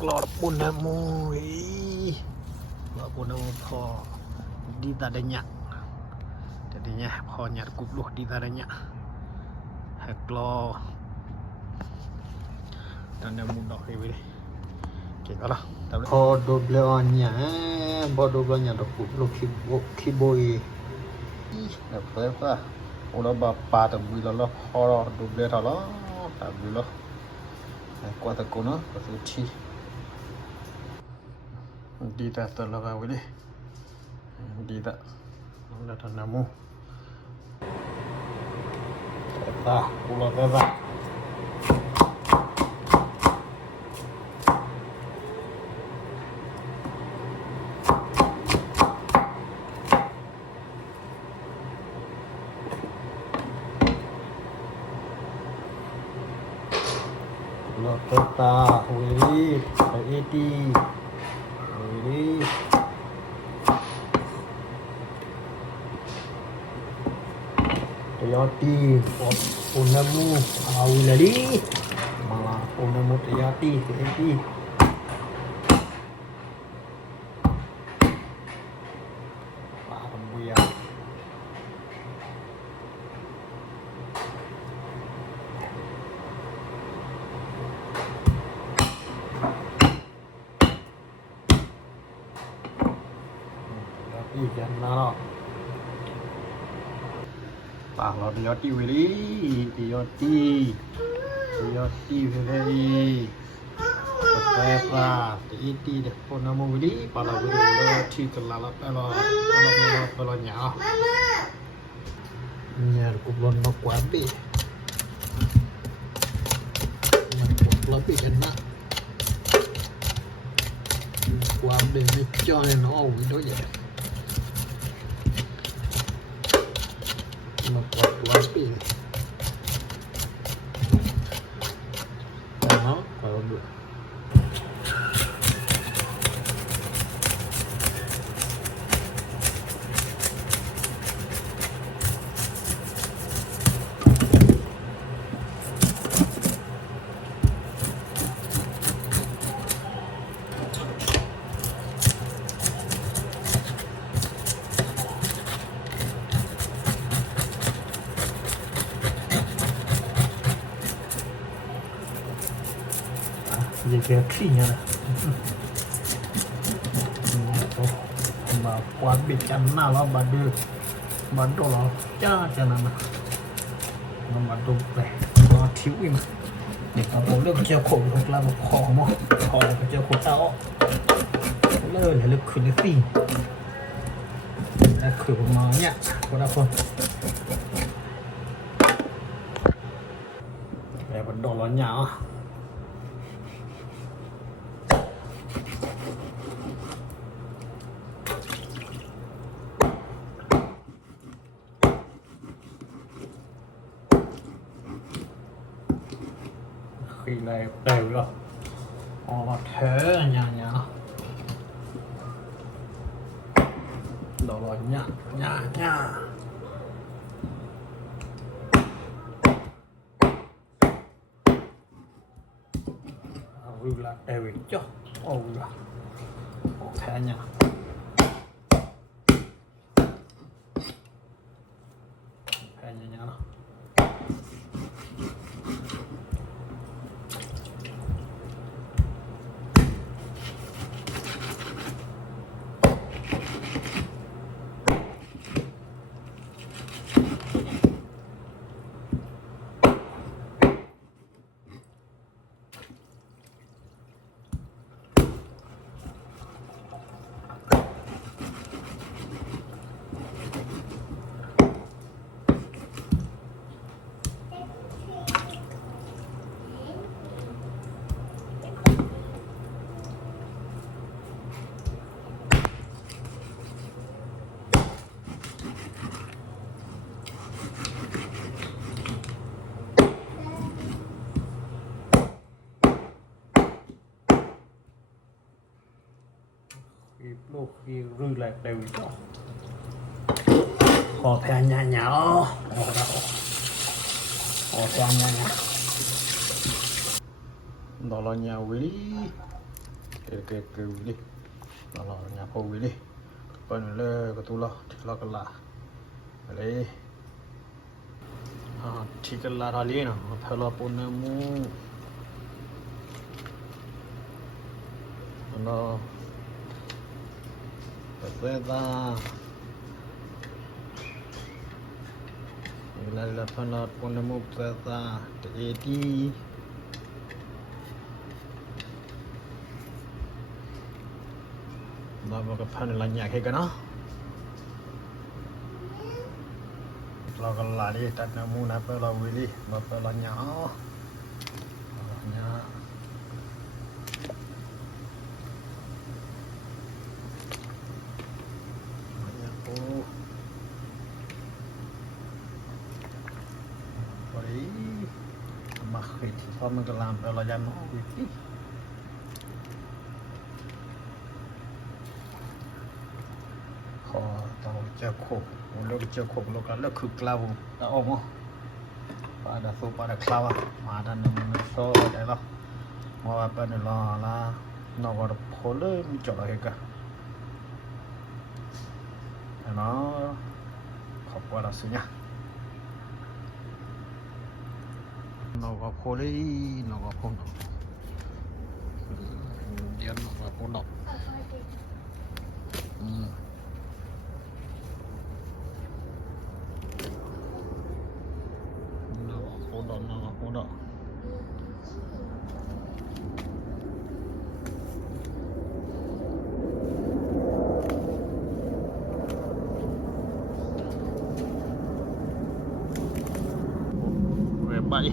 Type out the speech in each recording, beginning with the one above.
Keluar pun namu, keluar pun namu po di tadanya, jadinya pohonnya kubluh di tadanya, keluar dan namu dok ini, kita lah. Bodoh belanya dok kubluh kiboi, apa? Udah bapak tak boleh lah, horor double lah, tak boleh. Kuat aku no, pasti di tak terlalu boleh, di tak, ada tanamu, tetap, pulau tetap. Toyota Willy 80 Willy Toyota Punamu Willy malah Punamu Toyota 80 parang buya Jangan lah. Kalau Toyota Willy, Toyota Willy, apa? Toyota deh. Punamu Willy, pada Willy udah cikal lah, kalau nyah. Nyar kubulon nak kuabe. Lebih enak. Kuabe macam ni no, itu je. Kuat lebih. Kalau dulu. Jadi aksinya lah. Kuat bicara lah badu lah, jangan lah. Badu deh, tiwin. Ni kalau dah kerja kau lah, kau kerja kau tahu.เลยคืนสิแล้วคือประมาณเนี้ยคนละคนแบบมันโดนร้อนยาวคืออะไรเต็มแล้วอ๋อเธออย่างเงี้ยđồ rồi nha là đều cho là thế nha nó lúc khi rư lại đều cho họ theo nhà nhỏ họ theo nhà nhỏ đó là nhà quý cái đi là nhà phô đi bên lơ cái tu lo thì lo cái là đấy thì cái là ra liền nó phải lo bốn mu lo cái ra là phải lo bốn mu cái ra để đi nó có phần là nhạc hay cái nó lo cái là đi đặt nó mua nạp lo về đi mà phải lo nhỏ nhỏ ô vậy mà khi thì thôi mình cứ làm phải lo dành nó đi tao chơi khổ một lúc chơi khổ lúc đó lúc cực lao đã ôm không và đã số đã lao mà đã nằm số đấy lo mà bên này là nó gọi là phổ lớn mình chọn lại cả nó học qua là sự nhá nó có phổ đi nó có phổ nó điên nó có phổ độc Hold on. Về bậy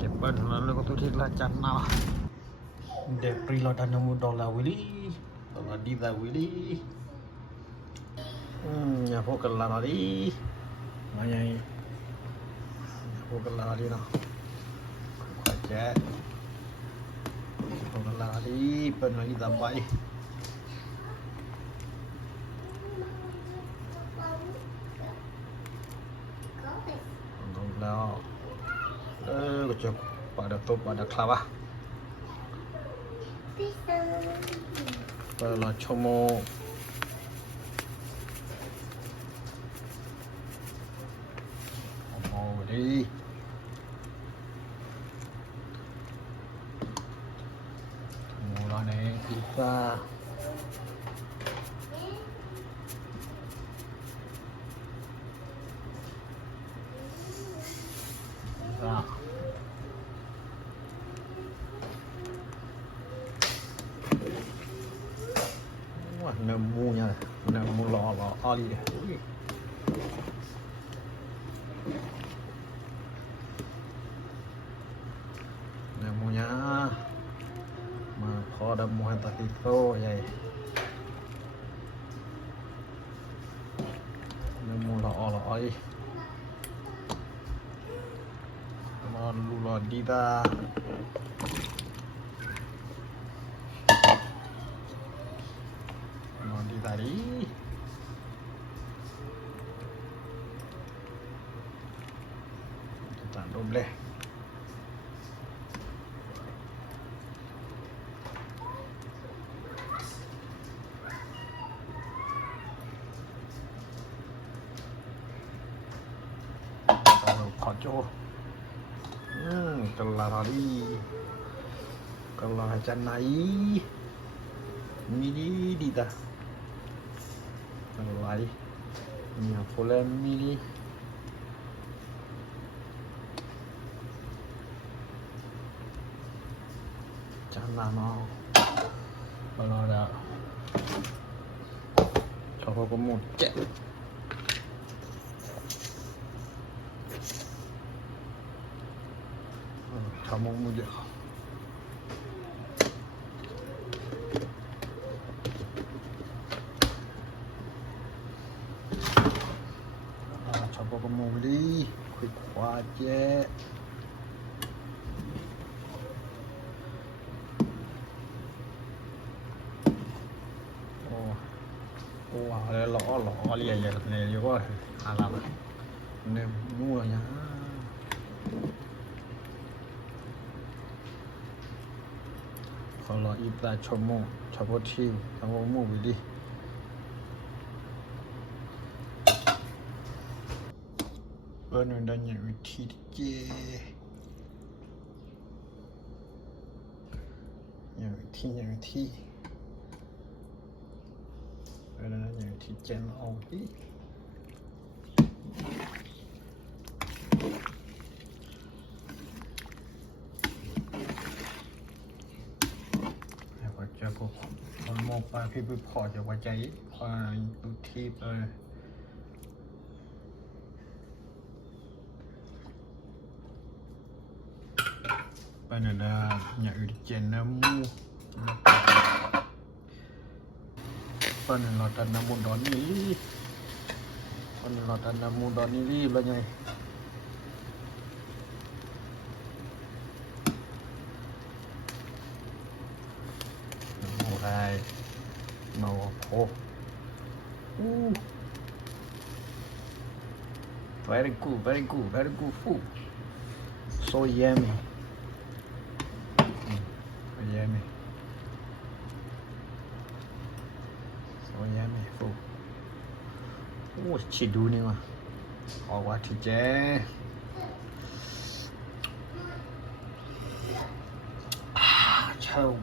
cái bận là nó có tôi thích là chắn nào để pri lo dan $1 Willy là đi ra Willy nhà phố cần là đi mà nhảy phố cần là đi nào khỏe chết phố cần là đi bên này đi ra bậyแล้วก็จะpada top pada kelapa pada chomo mau đi mulai nih kita nemu nya nemu lo oli nemu nya mà kho đâm mua hàng tạc phô vậy nemu lo oli mà lu lo đi ta tadi kita doble taruh kacau telah tadi kalau acan naik mini di dah lại nhà phố lên mini chán là nó và nó đã cho có một chẹt cho một mùi rượu có mùi đi khuyết khoa chế lõ lìa vậy này vô quá làm nên mua nhá Kalau kita cuma coba tiu, coba mau beli. Benar dan yang uti je, yang uti. Benar dan yang uti jangan awal. Cho cô còn một vài khi bị phỏ cho quả cháy và tụt thịt rồi bên này là nhà ủy trên nó mua bên này là tận nó muốn đón đi bên này là tận nó muốn đón đi là nhỉ đây màu khô very good food so yummy food chỉ đủ nữa mà họ quá thì chế chào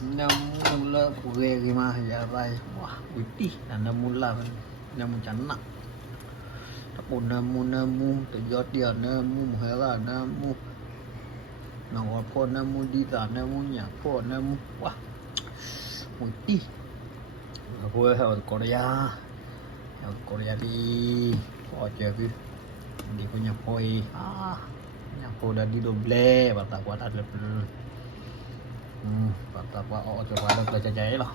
namun lah kuih gimana ya rai wah witih namun lah namun canak tapi namun terjadi dia namun hera namun nawa po namun di sana namun nyapo namun wah witih kuih Korea di aja tu di punya poi nyapo dah di double batak kuat ada batak kuat coba ada belajar jaya lah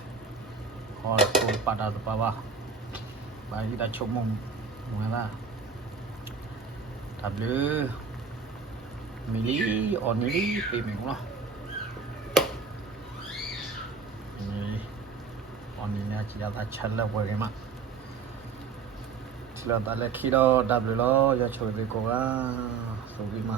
kalau pada bawah baik kita coba mana tablet mili only payment lah ini only chỉ là chân là vậy mà chỉ là tại là khi đó tablet lo cho chơi với cô á rồi mà